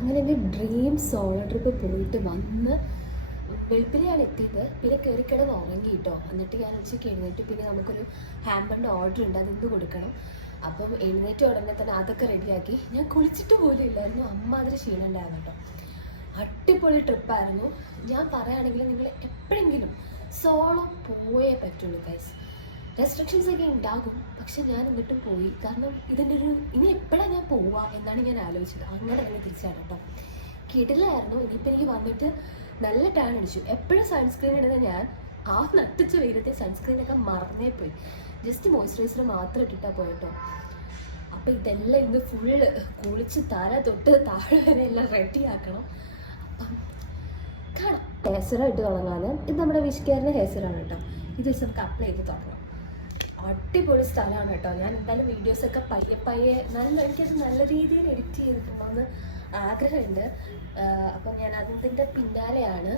അങ്ങനെ എൻ്റെ dream solo trip പോയിട്ട് വന്ന് വെളുപ്പിനെയാണ് എത്തിയത്. പിന്നെ കയറിക്കിടന്ന് ഉറങ്ങി കേട്ടോ. എന്നിട്ട് ഞാൻ ഉച്ചയ്ക്ക് എഴുന്നേറ്റ് പിന്നെ നമുക്കൊരു ഹാമ്പറിൻ്റെ ഓർഡർ ഉണ്ട്, അതെന്ത് കൊടുക്കണം. അപ്പം എഴുന്നേറ്റ് ഉടനെ തന്നെ അതൊക്കെ റെഡിയാക്കി. ഞാൻ കുളിച്ചിട്ട് പോലും ഇല്ലായിരുന്നു, അമ്മാതിരി ക്ഷീണം ഉണ്ടായിരുന്നു കേട്ടോ. അടിപൊളി ട്രിപ്പായിരുന്നു. ഞാൻ പറയുകയാണെങ്കിൽ നിങ്ങൾ എപ്പോഴെങ്കിലും സോളോ പോയേ പറ്റുള്ളൂ ഗൈസ്. റെസ്ട്രിക്ഷൻസ് ഒക്കെ ഉണ്ടാകും, പക്ഷെ ഞാൻ എന്നിട്ടും പോയി. കാരണം ഇതിൻ്റെ ഇനി എപ്പോഴാണ് ഞാൻ പോവുക എന്നാണ് ഞാൻ ആലോചിച്ചത്. അങ്ങനെ തന്നെ തിരിച്ചാണ് കേട്ടോ. കിടിലായിരുന്നു. ഇനിയിപ്പോൾ എനിക്ക് വന്നിട്ട് നല്ല ടാൻ അടിച്ചു. എപ്പോഴും സൺസ്ക്രീൻ ഇടുന്ന ഞാൻ ആ നട്ടിച്ച വെയിലത്തെ സൺസ്ക്രീനൊക്കെ മറന്നേ പോയി. ജസ്റ്റ് മോയ്സ്ചറൈസർ മാത്രം ഇട്ടിട്ടാണ് പോയിട്ടോ. അപ്പോൾ ഇതെല്ലാം ഇന്ന് ഫുള്ള് കുളിച്ച് തല തൊട്ട് താഴെ വരെ എല്ലാം റെഡി ആക്കണം. അപ്പം കാണാം. ഹെയർ സിറം ഇട്ട് തുടങ്ങാതെ. ഇത് നമ്മുടെ വിഷ്കെയറിൻ്റെ ഹെയർ സിറാണ് കേട്ടോ. ഇത് വെച്ച് നമുക്ക് അപ്ലൈ ചെയ്ത് തുടങ്ങാം. അടിപൊളി സ്ഥലമാണ് കേട്ടോ. ഞാൻ എന്തായാലും വീഡിയോസൊക്കെ പയ്യെ എനിക്കത് നല്ല രീതിയിൽ എഡിറ്റ് ചെയ്തിട്ടുണ്ടെന്ന് ആഗ്രഹമുണ്ട്. അപ്പം ഞാൻ അതിൻ്റെ പിന്നാലെയാണ്.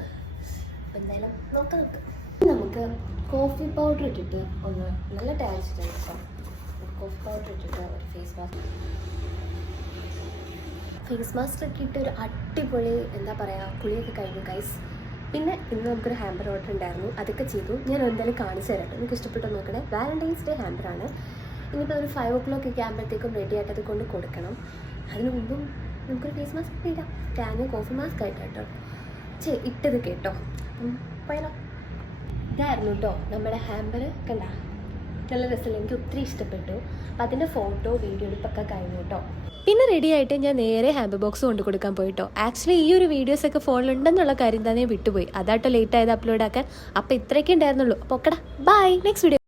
അപ്പം എന്തായാലും നമുക്ക് കോഫി പൗഡർ ഇട്ടിട്ട് ഒന്ന് നല്ല ടാൻസ് കേട്ടോ. കോഫി പൗഡർ ഇട്ടിട്ട് ഒരു ഫേസ് മാസ്ക് ഒക്കെ ഇട്ട് ഒരു അടിപൊളി എന്താ പറയുക കുളിയൊക്കെ കഴിഞ്ഞു ഗൈസ്. പിന്നെ ഇന്ന് നമുക്കൊരു ഹാമ്പർ ഓർഡർ ഉണ്ടായിരുന്നു, അതൊക്കെ ചെയ്തു. ഞാൻ എന്തായാലും കാണിച്ചു തരാം. എനിക്ക് ഇഷ്ടപ്പെട്ട് നോക്കണേ. വാലന്റൈൻസ് ഡേ ഹാമ്പറാണ്. ഇനിയിപ്പോൾ ഒരു 5 o'clock ഒക്കെ ആകുമ്പോഴത്തേക്കും റെഡി ആയിട്ട് അത് കൊണ്ട് കൊടുക്കണം. അതിന് മുമ്പും നമുക്കൊരു ഫേസ് മാസ്ക് ഇടാം. ടാനും കോഫി മാസ്ക് ആയിട്ട് കേട്ടോ ഇട്ടത് കേട്ടോ. പോയാലോ. ഇതായിരുന്നു കേട്ടോ നമ്മുടെ ഹാമ്പർ. കണ്ട നല്ല രസമില്ല, എനിക്ക് ഒത്തിരി ഇഷ്ടപ്പെട്ടു. അപ്പം അതിൻ്റെ ഫോട്ടോ വീഡിയോ എടുപ്പൊക്കെ കഴിഞ്ഞു കേട്ടോ. പിന്നെ റെഡി ആയിട്ട് ഞാൻ നേരെ ഹാമ്പർ ബോക്സ് കൊണ്ട് കൊടുക്കാൻ പോയിട്ടോ. ആക്ച്വലി ഈ ഒരു വീഡിയോസൊക്കെ ഫോണിലുണ്ടെന്നുള്ള കാര്യം തന്നെ വിട്ടുപോയി. അതാട്ടോ ലേറ്റ് ആയത് അപ്ലോഡ് ആക്കാൻ. അപ്പോൾ ഇത്രയൊക്കെ ഉണ്ടായിരുന്നുള്ളൂ. അപ്പോൾ ഓക്കെടാ, ബൈ. Next video.